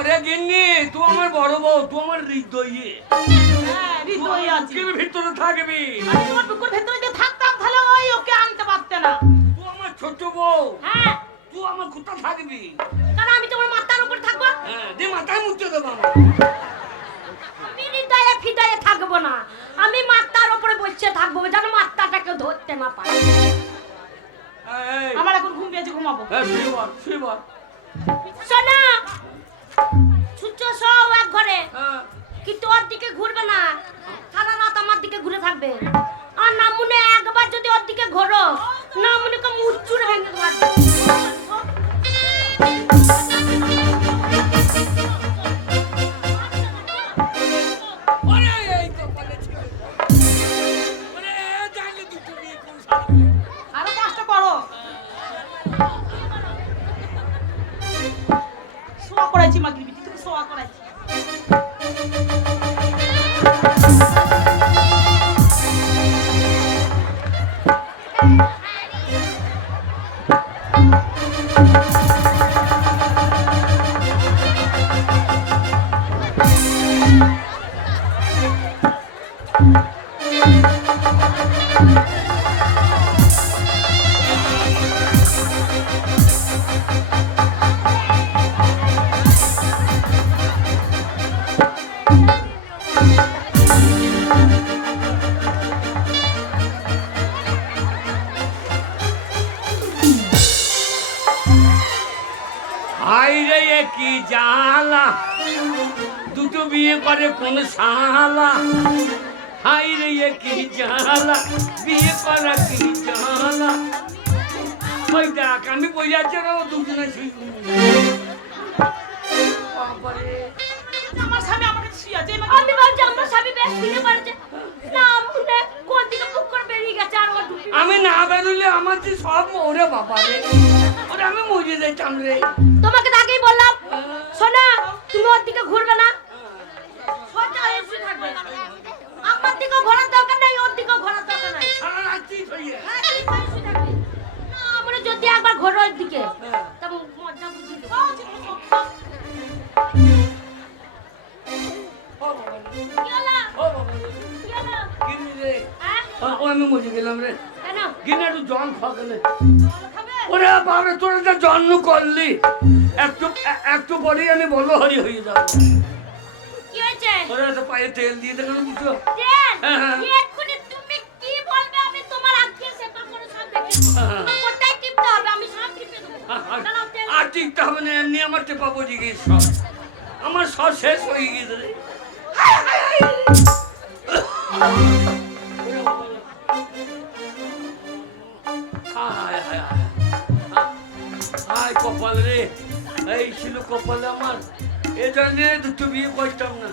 ওরে গিন্নি তুই আমার বড় বউ তুই আমার হৃদয়ে। হ্যাঁ, হৃদয়ে আছে। তুই ভিতরে থাকবি। আমি তোমার বুকুর ভেতরে থাকতাম তাহলে ওই ওকে আনতে পারতে না। তুই আমার ছোট বউ। হ্যাঁ। তুই আমার কোথা থাকবি? কারণ আমি তোমার মাথার উপর থাকব? হ্যাঁ দে মাথায় দেবো আমার। আমি হৃদয়ে ফিদয়ে থাকব না। আমি মাথার উপরে বসে থাকব যেন মাথাটাকে ধরতে না পারে। আমার এখন ঘুম পেয়েছে ঘুমাবো। হ্যাঁ শুয়ে শুয়ে শোনা ছুচ্ছ সব এক ঘরে? হ্যাঁ। কি তোর দিকে ঘুরবে না? সারা রাত আমার দিকে ঘুরে থাকবে। আর না মনে একবার যদি ওর দিকে ঘোরো না মনে কম উচ্চুর ভেঙে তোমার হাই রে এ কি জালা দুটো বিয়ে করে কোন শালা? হাই রে এ কি জালা বিয়ে করা কি জালা ওই দেখ, আমি বই যাচ্ছি না দুজনে শুই বাবারে আমি বলছি আমার স্বামী বেশ ফিরে পারছে না মনে কোন দিকে মুখ করে বেরিয়ে গেছে আর ও ঢুকে আমি না বেরোলে আমার যে সব ওরে বাবা রে। ওরে আমি মরে যাইতাম রে। তোমাকে তো আগেই বললাম। শোনা তুমি ওর দিকে ঘুরবে না। সোজা থাকবে। আমার দিকে ঘোরার দরকার নেই ওর দিকে ঘোরার দরকার নেই। সারা রাত্রি হইয়ে হ্যাঁ, ঠিক হয়ে থাকবে। না, আমরা যদি একবার ঘোরো ওর দিকে। তবে মজা বুঝি আমি গেলাম রে একটু? ওরে জন্ম করলি একটু একটু আমি হরি হয়ে তো পায়ে তেল দিয়ে হ্যাঁ, হ্যাঁ। হ্যাঁ। না এমনি আমার আমার সব শেষ হয়ে গিয়েছে রে হায়, হায়, হায়। হায় কপাল রে এই ছিল কপালে আমার এ জন্য দুটো বিয়ে করতাম না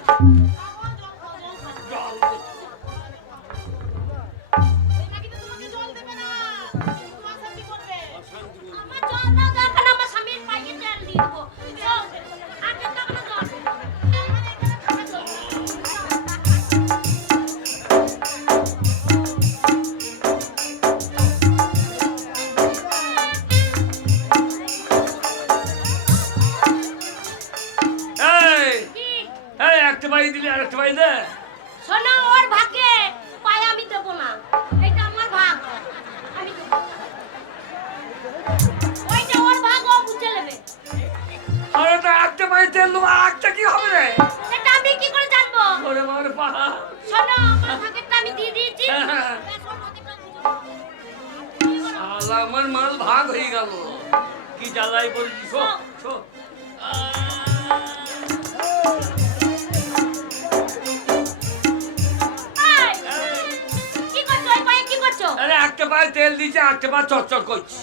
পায়ে তেল দিচ্ছে একটা পা চচ্চর করছে।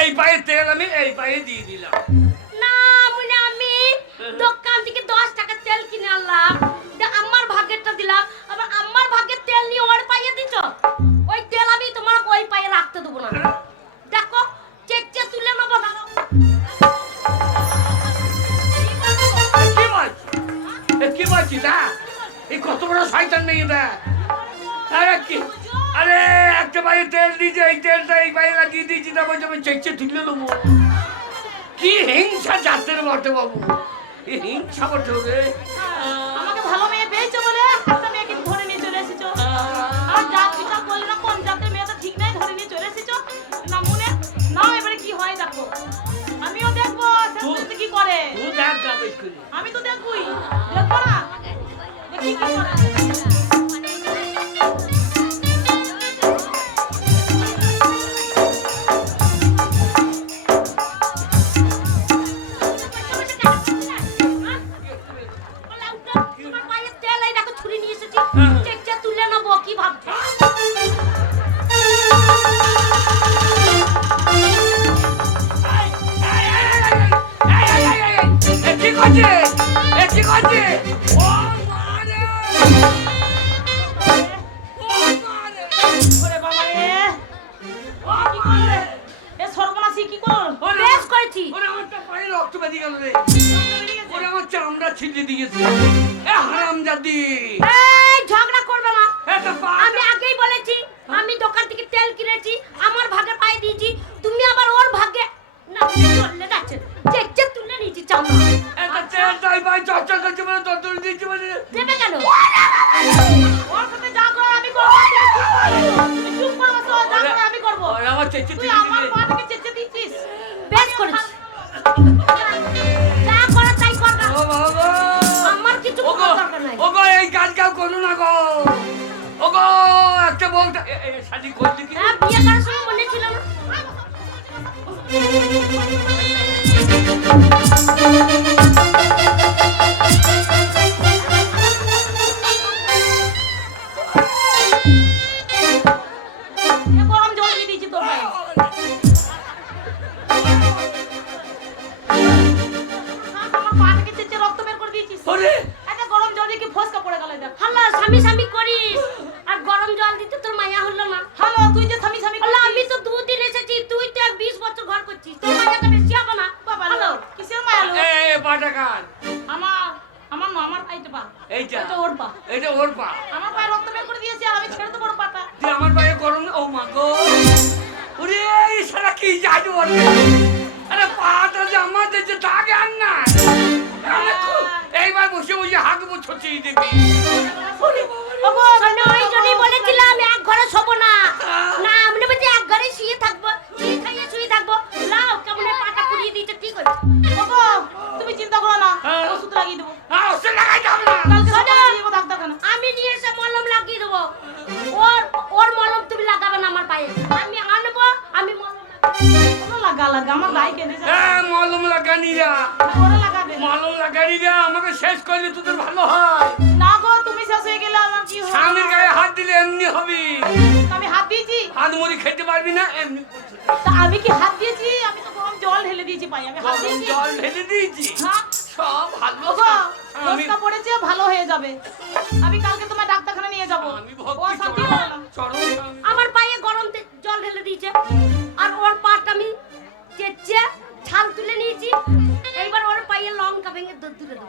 এই পায়ে তেল আমি এই পায়ে দিয়ে দিলাম। না, মুনে আমি দোকান থেকে দশ টাকার তেল কিনে আনলাম। আমার ভাগেরটা দিলাম আবার আমার ভাগের তেল নিয়ে ওর পাইয়ে দিছো? ওই তেল আমি তোমার ওই পায়ে রাখতে দেবো না। দেখো চেক চেক তুলে নেব না কি বলছি? এ কি বলছি না এই কত বড় শয়তান নেই আরে কি? আরে একটা পায়ে তেল দিয়েছে এই তেলটা এই পায়ে লাগিয়ে দিয়েছি তারপর আমি চেকচে তুলে নেব। কি হিংসা জাতের বটে বাবু। এই হিংসা বটে রে আমাকে ভালো মেয়ে পেয়েছ বলে একটা মেয়েকে ধরে নিয়ে চলে এসেছ। আর জাত বিচার করলে না কোন জাতের মেয়েটা ঠিক নাই ধরে নিয়ে চলে এসেছ। না মনে নাও এবারে কি হয় দেখো। আমিও দেখব শেষ কি করে? তুই দেখ করে। আমি তো দেখবই। দেখব না? দেখি কি করে। ওরে আমার চামড়া ছিঁড়ে দিয়েছে। এ হারাম জাদি এই ঝগড়া করবে না। এটা আমি আগেই বলেছি আমি দোকান থেকে তেল কিনেছি আমার ভাগে পাই দিয়েছি তুমি আবার ওর ভাগে না চলে যাচ্ছে চেকচা তুলে নিয়েছি চামড়া। এটা তেলটাই ভাই চর্চা করছে মানে তত্তর দিচ্ছে মানে দেবে কেন? ওর সাথে যা করে আমি করব। তুমি চুপ করে বসো যা করে আমি করব। আমার চেঁচে তুই আমার কেউ করো না গো। ওগো একটা বউটা শাদি করলি কি? হ্যাঁ বিয়ে করার সময় বলেছিল না। তুমি চিন্তা করো না। হ্যাঁ। ওষুধ লাগিয়ে দেবো। হ্যাঁ লাগাই না। আমি নিয়ে এসে মলম লাগিয়ে দেবো। ওর ওর মলম তুমি লাগাবে না আমার পায়ে। আমি আনব আমি মলম লাগা লাগা আমার গায়ে কেঁদে এ মলম লাগানি যা। ওরা লাগাবে। মলম লাগানি যা আমাকে শেষ করলে তোদের ভালো হয়। না গো তুমি শেষ হয়ে গেলে আমার কি হবে? স্বামীর গায়ে হাত দিলে এমনি হবে। আমি হাত দিয়েছি। হাত মুড়ি খেতে পারবি না এমনি তা আমি কি হাত দিয়েছি আমি তো গরম জল ঢেলে দিয়েছি পাই আমি হাত দিয়েছি জল ঢেলে দিয়েছি। সব আমি দশটা পড়েছে ভালো হয়ে যাবে। আমি কালকে তোমার ডাক্তারখানা নিয়ে যাব। আমার পায়ে গরম জল ঢেলে দিয়েছে। আর ওর পাটা আমি চেঁচে ছাল তুলে নিয়েছি। এইবার ওর পায়ে লঙ্কা ভেঙে দুধ তুলে দেবো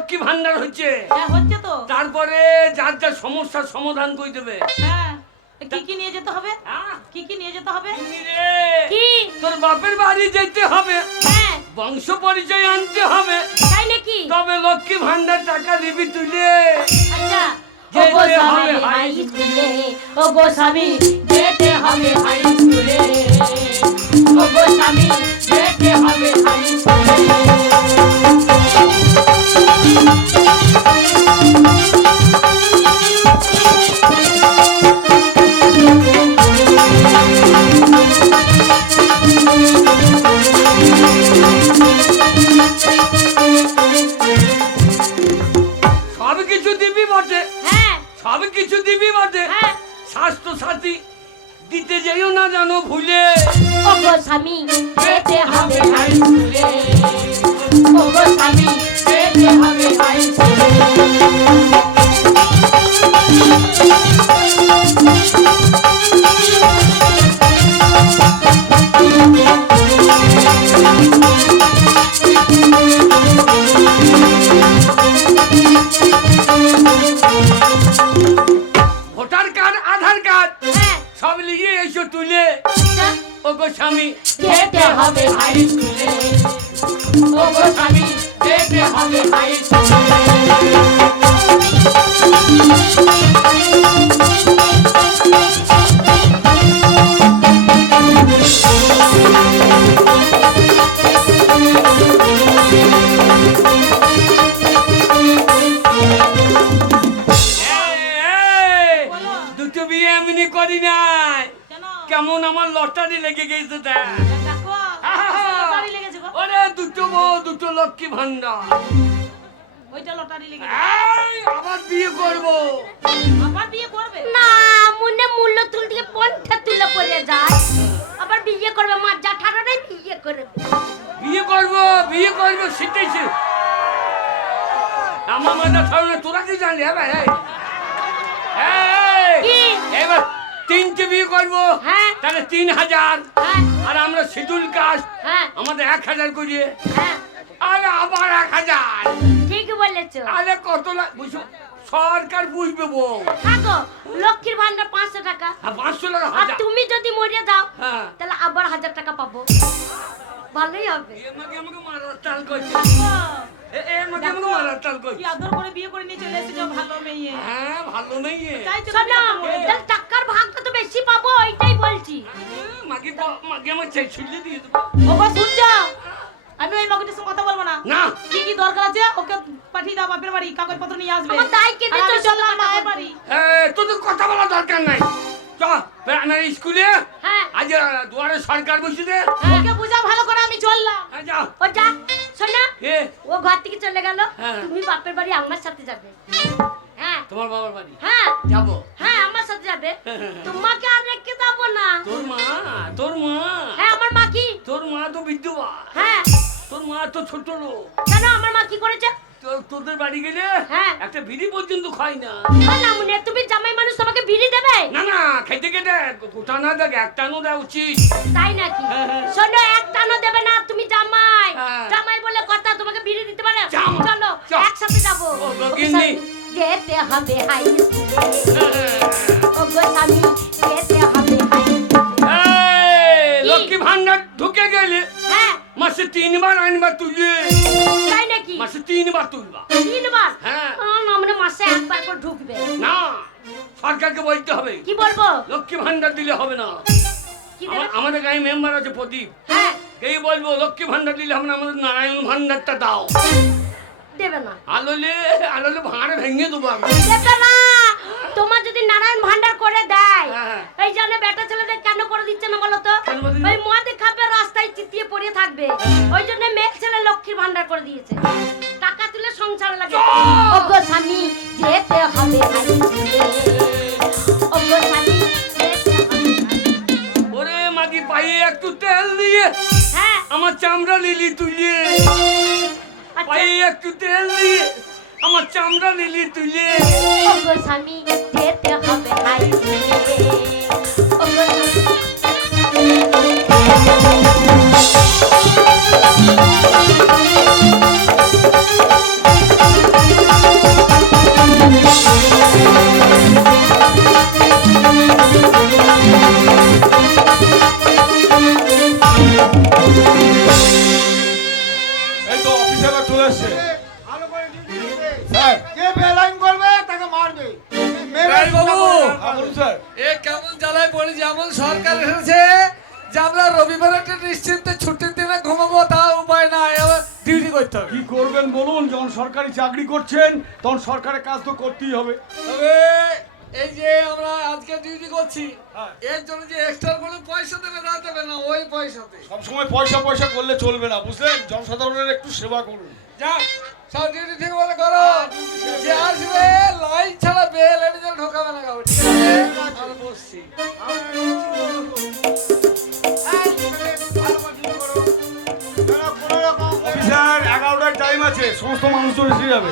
লক্ষ্মী ভান্ডার হচ্ছে। হ্যাঁ হচ্ছে তো। তারপরে যার যার সমস্যার সমাধান করে দেবে। হ্যাঁ কি কি নিয়ে যেতে হবে? হ্যাঁ? কি কি নিয়ে যেতে হবে? কি তোর বাপের বাড়ি যেতে হবে। হ্যাঁ। বংশ পরিচয় আনতে হবে। তাই নাকি? তবে লক্ষ্মী ভান্ডার টাকা দিবি তুলে। আচ্ছা। ও গো স্বামী হাই হাই স্কুলে। ও গো স্বামী যেতে হবে হাই স্কুলে ও গো স্বামী যেতে হবে হাই স্কুলে সব লেগে গেছে ওরে দুটো বউ দুটো লক্ষ্মী ভান্ডার। ওইটা লটারি লেগেছে আবার বিয়ে করব। আবার বিয়ে করবে? না মনে মূল্য তুল দিয়ে পঞ্চা তুলে পড়ে যায়। আবার বিয়ে করবে মা যা ঠাড়াটাই বিয়ে করবে। বিয়ে করব বিয়ে করব শিখেছি আমার মাথা তোরা কি জানলি? হ্যাঁ ভাই এই, এই, এবার তিনটে বিয়ে করব। হ্যাঁ। তাহলে তিন হাজার। হ্যাঁ। আর আমরা শিডিউল কাস্ট হ্যাঁ। আমাদের এক হাজার করিয়ে। হ্যাঁ। আরে আবার এক হাজার। ঠিক বলেছ। আরে কত লাখ বুঝো সরকার বুঝবে বউ। থাকো। লক্ষ্মীর ভান্ডার পাঁচশো টাকা। পাঁচশো টাকা আর তুমি যদি মরিয়ে দাও হ্যাঁ। তাহলে আবার হাজার টাকা পাবো। ভালোই হবে। আমাকে আমাকে মারার করছে হ্যাঁ ভাগটা তো বেশি পাবো ওইটাই বলছি। হ্যাঁ, আমি ওই লোকটির সঙ্গে কথা বলব না। না। কি কি দরকার আছে ওকে পাঠিয়ে দাও বাপের বাড়ি কাগজপত্র নিয়ে আসবে। আমার দায় কেটে বাড়ি। এ, কথা বলা দরকার নাই। চ স্কুলে? আজ দুয়ারে সরকার বসে ওকে বুঝা ভালো করে আমি চললাম। ও যা। শোনো ও ঘর থেকে চলে গেল। তুমি বাপের বাড়ি আমার সাথে যাবে। হ্যাঁ। তোমার বাবার বাড়ি? হ্যাঁ। যাব। হ্যাঁ আমার সাথে যাবে। তোমাকে আর রেখে যাব না। তোর মা তোর মা। হ্যাঁ আমার মা কি? তোর মা তো বিধবা হ্যাঁ। তোর মা তো ছোট লোক। কেন? আমার মা কি করেছে? তোদের বাড়ি গেলে হ্যাঁ। একটা বিড়ি পর্যন্ত খাই না। না মনে তুমি জামাই মানুষ তোমাকে বিড়ি দেবে? না না খেতে খেতে গোটা না দেখ একটানো দেওয়া উচিত। তাই নাকি? হ্যাঁ, হ্যাঁ। শোনো এক টানো দেবে না তুমি জামাই। জামাই বলে কথা তোমাকে বিড়ি দিতে পারে? চলো একসাথে যাব। যেতে হবে হাই স্কুলে। ও গো স্বামী যেতে হবে হাই স্কুলে। এই, কি? লক্ষ্মী ভান্ডার ঢুকে গেলে মাসে তিনবার আনবার তুলবে তাই নাকি? মাসে তিনবার তুলবা। তিনবার? হ্যাঁ। না, মানে মাসে একবার করে ঢুকবে। না সরকারকে বলতে হবে। কি বলব? লক্ষ্মী ভান্ডার দিলে হবে না। আমার- আমাদের গায়ে মেম্বার আছে প্রদীপ। হ্যাঁ। এই বলব লক্ষ্মী ভান্ডার দিলে হবে না আমাদের নারায়ণ ভান্ডারটা দাও। দেবে না। আলোলে আলোলে ভাঁড় ভেঙে দেবো আমি। দেবে না। তোমার যদি নারায়ণ ভান্ডার করে দেয় হ্যাঁ। এই জন্য বেটা ছেলেদের কেন করে দিচ্ছে না বলো তো? ওই মদে খাবে রাস্তায় চিতিয়ে পড়ে থাকবে। হ্যাঁ। ওই জন্য মেয়ে ছেলে লক্ষ্মীর ভান্ডার করে দিয়েছে। টাকা তুলে সংসার লাগে। ওগো স্বামী যেতে হবে ওগো স্বামী। ওরে মাগি পায়ে একটু তেল দিয়ে হ্যাঁ। আমার চামড়া লিলি তুলে আচ্ছা। পায়ে একটু তেল দিয়ে। আমার চামড়া নিলি তুলে। স্বামী যেতে হবে সরকারের কাজ তো করতেই হবে। তবে এই যে আমরা আজকে ডিউটি করছি হ্যাঁ। এর জন্য যে এক্সট্রা কোনো পয়সা দেবে না দেবে না ওই পয়সাতে। সবসময় পয়সা পয়সা করলে চলবে না বুঝলেন? জনসাধারণের একটু সেবা করুন। যাক সব ডিউটি ঠিক মতো করো। যে আসবে লাইন ছাড়া বেল এনে যেন ঢোকাবে না কাউ ঠিক আছে? আমি বসছি। অফিসার এগারোটার টাইম আছে সমস্ত মানুষজন এসে যাবে।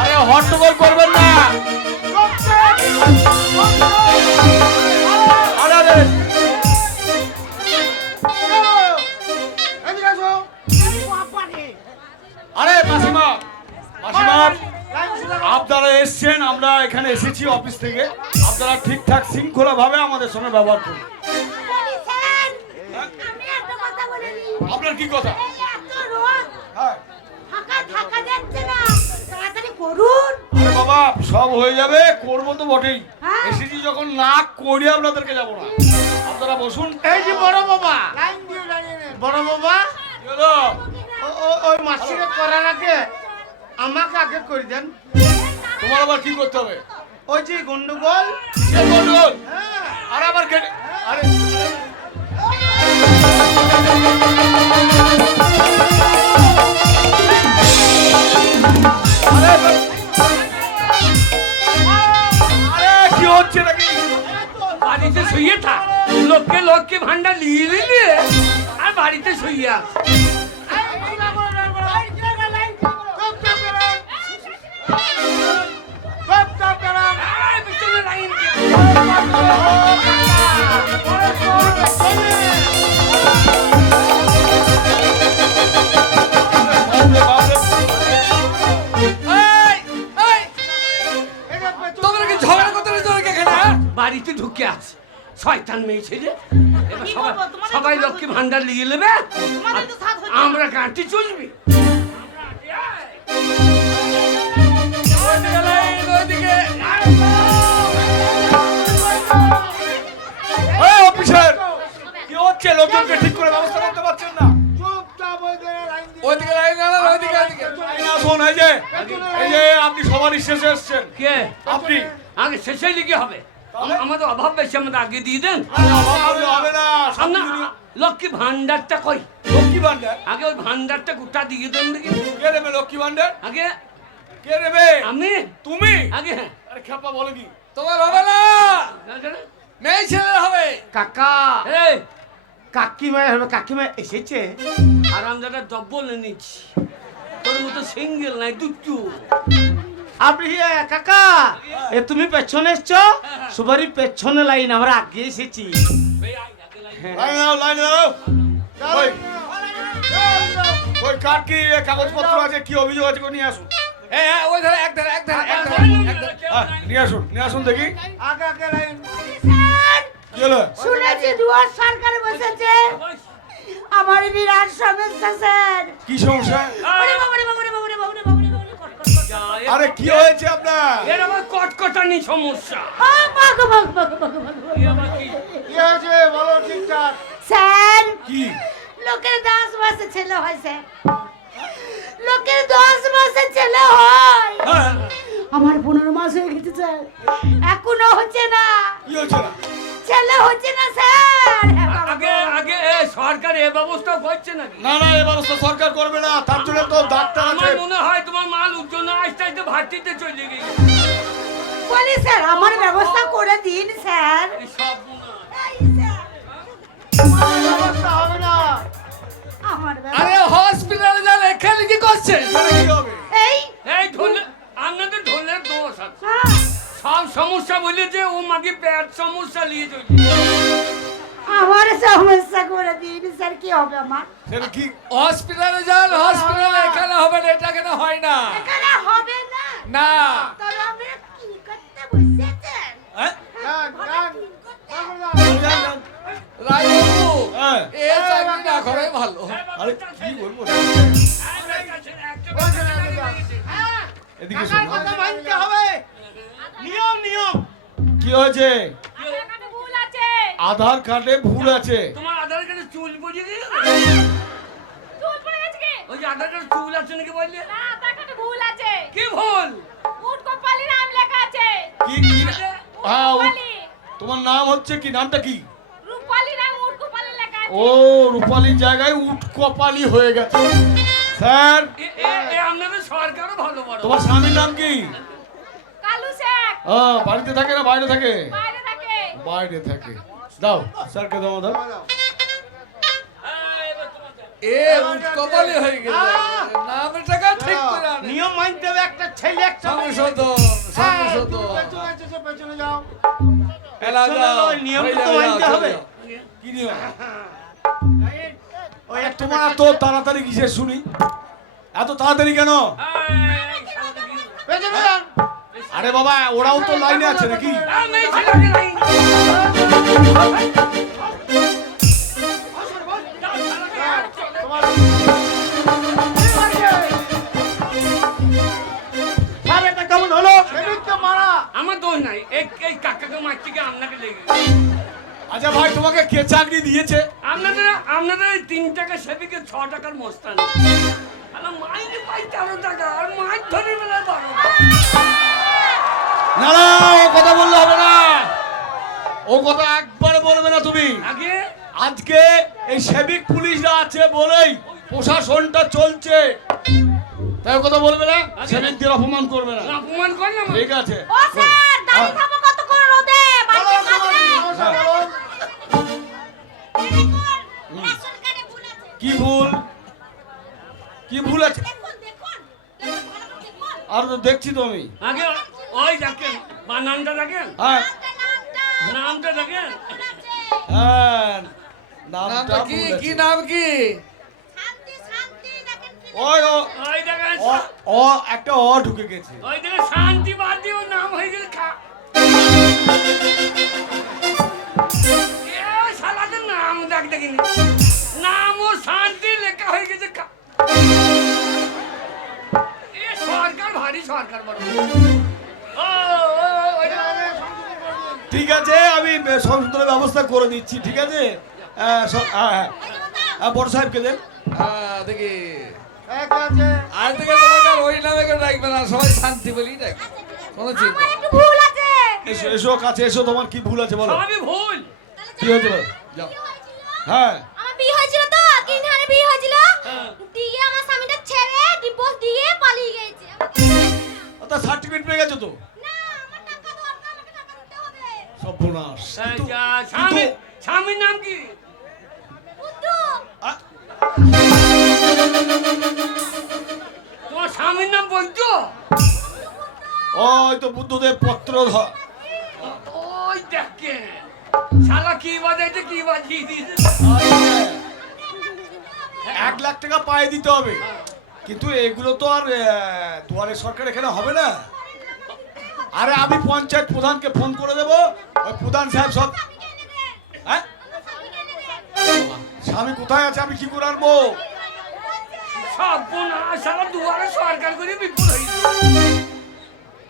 আরে হট্টগোল করবেন না। আরে মাসিমা মাসিমা আপনারা এসছেন আমরা এখানে এসেছি অফিস থেকে। আপনারা ঠিকঠাক শৃঙ্খলা ভাবে আমাদের সঙ্গে ব্যবহার করুন। নিই আপনার কি কথা? সব হয়ে যাবে করব তো বটেই। হ্যাঁ। এসেছি যখন না করে আপনাদেরকে যাব না। আপনারা বসুন। এই যে বড় বাবা বড় বাবা ও- ও- ওই মাসিকে করার আগে আমাকে আগে করে দেন। তোমার আবার কি করতে হবে? ওই যে গন্ডগোল। গন্ডগোল? হ্যাঁ। আরে আবার কেটে আরে আরে হচ্ছে নাকি বাড়িতে শুয়ে থাক লোককে লোককে ভান্ডার নিয়ে নিলে আর বাড়িতে শুয়ে আস আর ঢুকে আছে। শয়তান মেয়ে ছেলে এবার সবাই? সবাই লক্ষ্মী ভান্ডার নিয়ে নেবে। আমরা গাঁটি চলবি। লোকজনকে ঠিক করে ব্যবস্থা করতে পারছেন না। ওইদিকে লাইন দাঁড়ান, ওইদিকে, ওইদিকে। আসুন এই যে এই যে আপনি সবার শেষে এসছেন। কে? আপনি। আগে শেষে লিখে হবে। আমাদের অভাব বেশি আমাদের আগে দিয়ে দেন। লক্ষ্মী ভান্ডারটা কই? লক্ষ্মী ভান্ডার আগে ওই ভান্ডারটা গোটা দিয়ে দেন দেখি। কে নেবে লক্ষ্মী ভান্ডার আগে কে নেবে আমি? তুমি? আগে হ্যাঁ। আরে খেপা বলে কি? তোমার হবে না! মেয়ে ছেলে হবে। কাকা। এই। কাকিমা হবে কাকিমা এসেছে। আর আমরা ডবল এনেছি। তোর মতো সিঙ্গেল নাই দুটো আপনি কাকা? এ তুমি পেছনে এসছো? সুবারি পেছনে লাইন আমরা আগে এসেছি। লাইন লাইন ওই কার কি কাগজপত্র আছে? কি অভিযোগ আছে? নিয়ে আসুন। হ্যাঁ হ্যাঁ ওই ধারে এক ধারে এক ধারে এক ধারে এক ধারে। নিয়ে আসুন নিয়ে আসুন দেখি। আগে আগে লাইন। শুনেছি দুয়ার সরকার বসেছে। আমার বিরাট সমস্যা স্যার। কি সমস্যা? বাবা বাবা বাবা বাবা বাবা। আরে কি হয়েছে আপনার? এর আবার কটকটানি সমস্যা। ও বাগ বাগ বাগ বাগ বাগ এ আবার কি? কি হয়েছে? বলো ঠিকঠাক। স্যার কি? লোকের দশ মাসে ছেলে হয় স্যার। লোকের দশ মাসে ছেলে হয়। হ্যাঁ। আমার পনেরো মাস হয়ে গেছে স্যার। এখনও হচ্ছে না। কি হয়েছে? না ছেলে হচ্ছে না স্যার। আগে আগে সরকার এ ব্যবস্থা করছে নাকি? না না এ ব্যবস্থা সরকার করবে না। তার জন্য তো ডাক্তার আছে। আমার মনে হয় তোমার মাল উজ্জ্বল আস্তে আস্তে ভাটিতে চলে গেছে। বলি স্যার আমার ব্যবস্থা করে দিন স্যার। সব। এই স্যার, ব্যবস্থা হবে না। আরে হসপিটালে যান এখানে কি করছে এখানে কি হবে? এই এই ঢোলে আপনাদের ঢোলের দোষ আছে। হ্যাঁ, সব সমস্যা বলে যে ও মাকে পেট সমস্যা নিয়ে চলছে আমার সমস্যা করে দিন স্যার কি হবে আমার? সেটা কি হসপিটালে যান? হসপিটালে এখানে হবে না এটা এখানে হয় না? এখানে হবে না? না। তবে আমরা কি করতে বসেছেন হ্যাঁ? হ্যাঁ। এ চাকরি না করে ভালো। আরে কি বলব? এদিকে কথা মানতে হবে। নিয়ম নিয়ম। কি হয়েছে? এখানে ভুল আছে। আধার কার্ডে ভুল আছে। তোমার আধার কার্ডে চুল পড়ে গেছে? চুল পড়ে গেছে কি? ওই যে আধার কার্ডে চুল আছে নাকি বললে? না তার কাছে ভুল আছে। কি ভুল? উট কপালি নাম লেখা আছে। কি কি? হ্যাঁ তোমার নাম হচ্ছে কি? নামটা কি? রূপালি নাম উট কপালি লেখা আছে। ও রূপালীর জায়গায় উট কপালি হয়ে গেছে। স্যার এ- এ- আপনাদের সরকারও ভালো বড়। তোমার স্বামীর নাম কি? হ্যাঁ বাড়িতে থাকে না বাইরে থাকে? বাইরে থাকে। দাও। স্যারকে দাও দাও। এ উৎকপালি হয়ে গেছে নামের টাকা ঠিক করে নিয়ম মানতে হবে একটা ছেলে একটা হ্যাঁ, পেছনে যাও। এলা যাও, ওই নিয়ম তো মানতে হবে। কি নিয়ম? ওই তোমার তাড়াতাড়ি কিসের শুনি? এত তাড়াতাড়ি কেন? পেছনে আরে বাবা ওরাও তো লাইনে আছে নাকি? কেমন হলো? মারা। আমার দোষ নাই। এই কাকাকে মারছি কি আপনাকে লেগে আচ্ছা ভাই তোমাকে কে চাকরি দিয়েছে? আপনাদের আপনাদের তিন টাকা সেবিকে ছ টাকার মস্তান। মাইনে পাই তেরো টাকা আর মাছ ধরে বেলায় বারো টাকা। না না ও কথা বললে হবে না। ও কথা একবারে বলবে না তুমি। আগে? আজকে এই সেবিক পুলিশরা আছে বলেই প্রশাসনটা চলছে। তাই কথা বলবে না? সেবিকদের অপমান করবে না। অপমান করলাম ঠিক আছে। ও স্যার দাঁড়িয়ে থাকো রোদে? কি ভুল? কি ভুল আছে? করে আর তো দেখছি তো আমি। আগে ওই দেখেন বানানটা দেখেন? হ্যাঁ। নামটা নামটা নামটা দেখেন? হ্যাঁ নামটা নামটা কি? কি। নাম কি শান্তি শান্তি দেখেন কি? ওই ওই দেখেন ও- একটা অ ঢুকে গেছে। ওই দেখেন শান্তি বাদ দিয়ে ওর নাম হয়ে গেছে খা এ শালাদের নাম দেখ দেখিনি। নাম ও শান্তি লেখা হয়ে গেছে খা এ সরকার ভারী সরকার বড়। ঠিক আছে আমি সংশোধনের ব্যবস্থা করে দিচ্ছি ঠিক আছে? হ্যাঁ হ্যাঁ। হ্যাঁ, বড় সাহেবকে দেন। হ্যাঁ, দেখি। এক আর থেকে তোমাকে ওই নামে কেউ ডাকবে না সবাই শান্তি বলি ডাকবে কোনো চিন্তা ভুল আছে। এসো এসো কাছে এসো তোমার কি ভুল আছে বলো। ভুল। কি হয়েছে বলো? যাও। হ্যাঁ। আমার বিয়ে হয়েছিল তো তিন হারে বিয়ে হয়েছিল? হ্যাঁ। দিয়ে আমার স্বামীটা ছেড়ে ডিভোর্স দিয়ে পালিয়ে গেছে। তা সার্টিফিকেট পেয়ে গেছো তো না আমার টাকা দরকার আমাকে টাকা দিতে হবে সর্বনাশ। স্বামীর নাম কি? তোমার স্বামীর নাম বলছো ওই তো বুদ্ধদেব পত্র ধর ওই দেখে। শালা কি বাজাইছে কি বাজিয়ে দিয়েছে এক লাখ টাকা পায়ে দিতে হবে। কিন্তু এগুলো তো আর দুয়ারে সরকার এখানে হবে না। আরে আমি পঞ্চায়েত প্রধানকে ফোন করে দেবো। ওই প্রধান সাহেব সব হ্যাঁ? স্বামী কোথায় আছে? আমি কি করে আনব?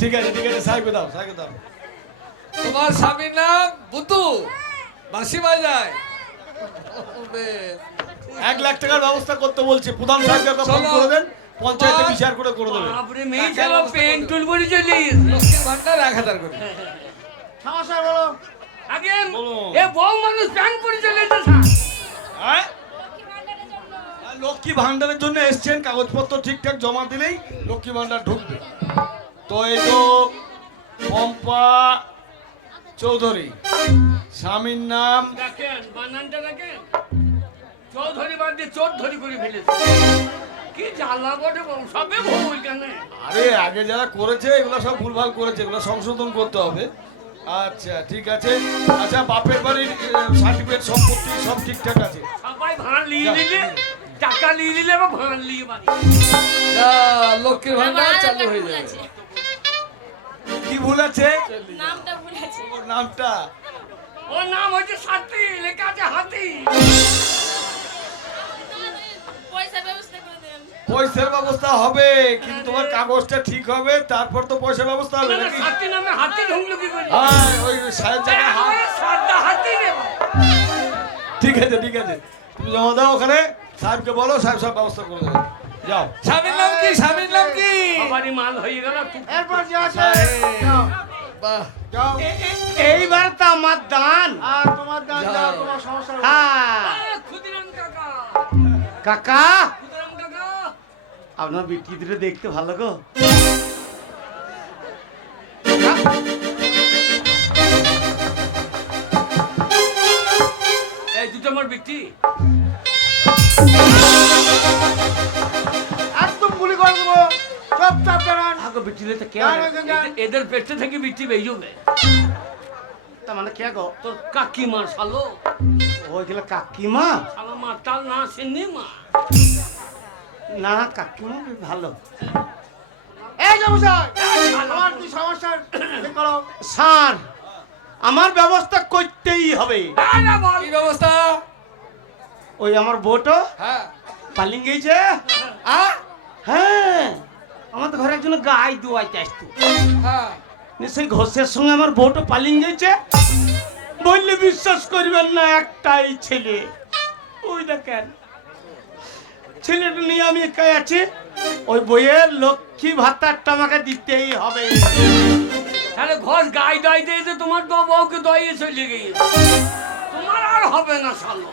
ঠিক আছে ঠিক আছে সাহেবকে দাও সাহেবকে দাও। তোমার স্বামীর নাম বুতু। বাঁশি বাজায়। এক লাখ টাকার ব্যবস্থা করতে বলছে। প্রধান সাহেবকে ফোন চলো। করে দেন পঞ্চায়েতে বিচার করে করে দেবে। বাপরে মেয়ে ছেলে পেন টুল বলে চলে লক্ষ্মীর ভান্ডার এক হাজার করে। সমস্যা বলো। আগে এ বউ মানুষ ব্যাংক করে চলে হ্যাঁ? লক্ষ্মী ভান্ডারের জন্য। এসছেন কাগজপত্র ঠিকঠাক জমা দিলেই লক্ষ্মী ভান্ডার ঢুকবে। তো এই তো পম্পা চৌধুরী স্বামীর নাম দেখেন বানানটা দেখেন। চৌধুরী বাদ দিয়ে চৌধুরী করে ফেলেছে। কি জ্বালা বটে সবে ভুল কেন আরে আগে যারা করেছে এগুলো সব ভুলভাল করেছে এগুলো সংশোধন করতে হবে। আচ্ছা ঠিক আছে। আচ্ছা বাপের বাড়ির সার্টিফিকেট সম্পত্তি সব ঠিকঠাক আছে। সবাই ভাঁড় নিয়ে নিলে টাকা নিয়ে নিলে আবার ভাঁড় নিয়ে বাড়ি। লক্ষ্মীর ভান্ডার চালু হয়ে যাবে। কি ভুল আছে? নামটা ভুলেছি ওর নামটা? ওর নাম হচ্ছে সাথী লেখা আছে হাতি। পয়সা ব্যবস্থা পয়সার ব্যবস্থা হবে কিন্তু তোমার কাগজটা ঠিক হবে তারপর তো পয়সার ব্যবস্থা হবে নাকি? সাথী হাতি ঢুকলো কি করে? হ্যাঁ ওই সাহেব হাত। ঠিক আছে ঠিক আছে। তুমি জমা দাও ওখানে সাহেবকে বলো সাহেব সব ব্যবস্থা করে দেবে। যাও। স্বামীর নাম কি? স্বামীর নাম কি? মাল হয়ে গেল এরপর যাও, এইবার তো আমার দান। আর তোমার দান তোমার সমস্যা হ্যাঁ। কাকা আপনার বিটি দুটো দেখতে ভালো গো। এই দুটো আমার ব্যক্তি একদম গুলি করে দেবো। সব চাপ দাঁড়ান আগো বিটি তো কে যান, যান, যান। এদের- এদের পেটে থেকে বিটি বেজবে তার মানে কে গো? তোর কাকিমার শালো। ওইগুলো কাকিমা? শালা মা তাল না সিন্নি মা না কাকিমা ভালো। এই মশাই কি সমস্যা? করো। স্যার আমার ব্যবস্থা করতেই হবে। আরে না বল। কি ব্যবস্থা? ওই আমার বোটো হ্যাঁ। পালিং গেছে আ হ্যাঁ। আমাদের ঘরে একজন গাই দুয়াইতে আসতো। হ্যাঁ। সেই ঘোষের সঙ্গে আমার বোটো পালিং গেছে বললে বিশ্বাস করবেন না একটাই ছেলে। ওই দেখেন। ছেলেটা নিয়ে আমি একাই আছি। ওই বইয়ের লক্ষ্মী ভাতারটা আমাকে দিতেই হবে। তাহলে ঘর গাই দাই দিয়ে তোমার তো বউকে দইয়ে চলে গিয়ে। তোমার আর হবে না শালো।